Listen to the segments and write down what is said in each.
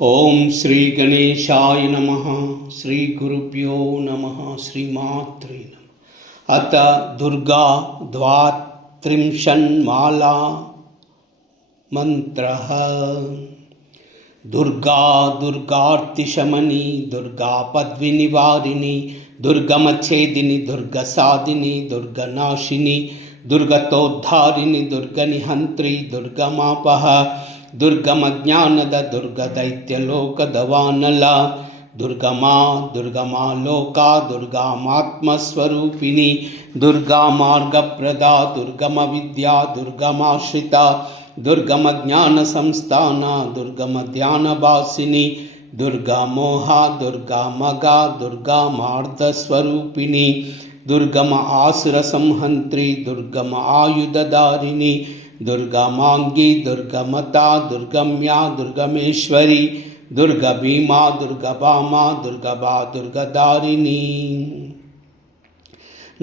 ఓం శ్రీ గణేశాయ నమః. శ్రీ గురుభ్యో నమః. శ్రీమాత్రే నమః. అత దుర్గా ద్వాత్రింశన్మాలా మంత్రః. దుర్గా దుర్గార్తిశమని, దుర్గా పద్వినివారిణి, దుర్గమచ్ఛేదిని, దుర్గసాదిని, దుర్గనాశిని, దుర్గతోద్ధారిణి, దుర్గనిహంత్రి, దుర్గమాపః, దుర్గమజ్ఞానద, దుర్గదైత్యలోకదవానల, దుర్గమా దుర్గమా లోకా, దుర్గామాత్మస్వరూపిణి, దుర్గా మార్గప్రదా, దుర్గమ విద్యా, దుర్గమాశ్రిత, దుర్గమ జ్ఞాన సంస్థాన, దుర్గమ ధ్యానభాసిని, దుర్గా మోహ, దుర్గా మగ, దుర్గా మార్ధస్వరూపిణి, దుర్గమ ఆసుర సంహంత్రి, దుర్గమ ఆయుధదారిణి, దుర్గమాంగి, దుర్గమత, దుర్గమ్యా, దుర్గమేశ్వరి, దుర్గ భీమా, దుర్గభామ, దుర్గభా, దుర్గదారిణి.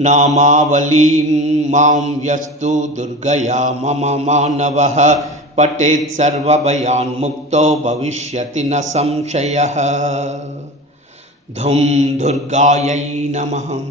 నామావళీం మాం యస్తు దుర్గయా మమ మానవః పఠేత్ సర్వభయాన్ముక్తో భవిష్యతి న సంశయః. ధుం దుర్గాయై నమః.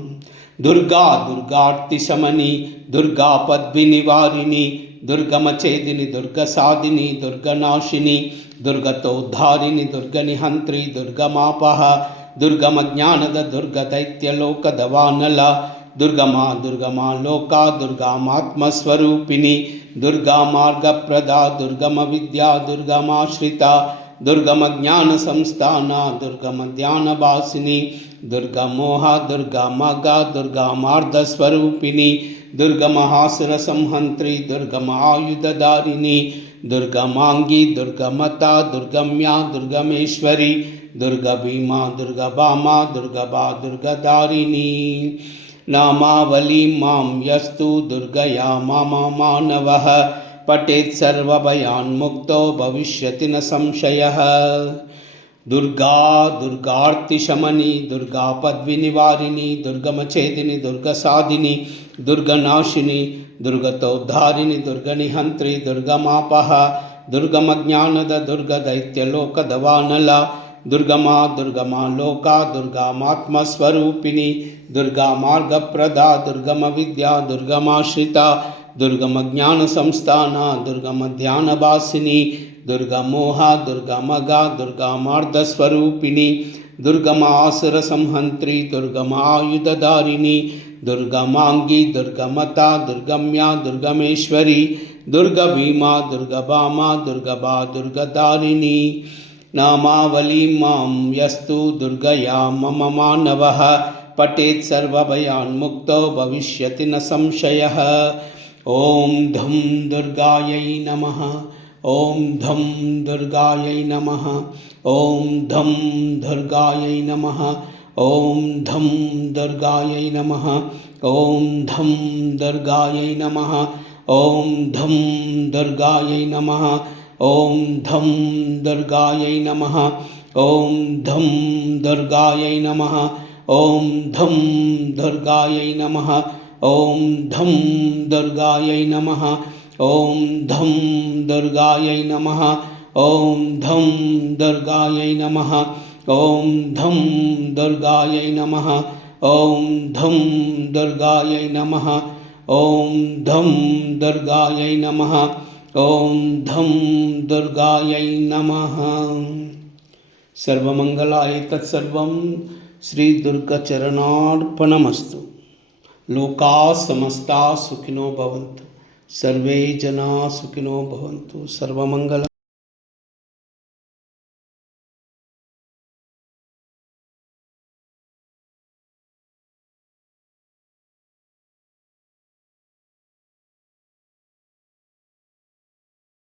దుర్గా దుర్గార్తిశమని, దుర్గా పద్వినివారిణి, దుర్గమచ్ఛేదిని, దుర్గసాదిని, దుర్గనాశిని, దుర్గతోద్ధారిణి, దుర్గనిహంత్రి, దుర్గమాపః, దుర్గమజ్ఞానద, దుర్గదైత్యలోకదవానల, దుర్గమా దుర్గమా లోకా, దుర్గామాత్మస్వరూపిణి, దుర్గా మార్గప్రదా, దుర్గమ విద్యా, దుర్గమాశ్రిత, దుర్గమ జ్ఞాన సంస్థాన, దుర్గమ ధ్యానభాసిని, దుర్గమోహ, దుర్గమగ, దుర్గామార్ధస్వరూపిణి, దుర్గమహాసుర సంహంత్రి, దుర్గమ ఆయుధదారిణి, దుర్గమాంగి, దుర్గమత, దుర్గమ్యా, దుర్గమేశ్వరి, దుర్గభీమా, దుర్గభామ, దుర్గభా, దుర్గదారిణి. నామావళీం మాం యస్తు దుర్గయా మమ మానవః పఠేత్ సర్వభయాన్ముక్తో భవిష్యతి న సంశయః. దుర్గా దుర్గార్తిశమని, దుర్గా పద్వినివారిణి, దుర్గమచ్ఛేదిని, దుర్గసాదిని, దుర్గనాశిని, దుర్గతోద్ధారిణి, దుర్గనిహంత్రి, దుర్గమాపః, దుర్గమజ్ఞానద, దుర్గదైత్యలోకదవానల, దుర్గమా దుర్గమా లోకా, దుర్గామాత్మస్వరూపిణి, దుర్గా మార్గప్రదా, దుర్గమ విద్యా, దుర్గమాశ్రిత, దుర్గమ జ్ఞాన సంస్థాన, దుర్గమ ధ్యానభాసిని, దుర్గమోహ, దుర్గమగ, దుర్గామార్ధస్వరూపిణి, దుర్గమ ఆసుర సంహంత్రి, దుర్గమ ఆయుధదారిణి, దుర్గమాంగి, దుర్గమత, దుర్గమ్యా, దుర్గమేశ్వరి, దుర్గభీమా, దుర్గభామ, దుర్గభా, దుర్గదారిణి. నామావళీం మాం యస్తు దుర్గయా మమ మానవః పఠేత్ సర్వభయాన్ముక్తో భవిష్యతి న సంశయః. ఓం ధం దుర్గాయై నమః. ఓం ధం దుర్గాయై నమః. ఓం ధం దుర్గాయై నమః. ఓం ధం దుర్గాయై నమః. ఓం ధం దుర్గాయై నమః. ఓం ధం దుర్గాయై నమః. ఓం ధం దుర్గాయై నమః. ఓం ధం దుర్గాయై నమః. ఓం ధం దుర్గాయై నమః. ఓం ధం దుర్గాయై నమః. ఓం ధం దుర్గాయై నమః. ఓం ధం దుర్గాయై నమః. ఓం ధం దుర్గాయై నమః. ఓం ధం దుర్గాయై నమః. ఓం ధం దుర్గాయై నమః. ఓం ధం దుర్గాయై నమః. సర్వమంగళాయ తత్సర్వం శ్రీ దుర్గాచరణార్పణమస్తు. లోకా సమస్తా సుఖినో భవంతు. సర్వే జనా సుఖినో భవంతు. సర్వమంగళ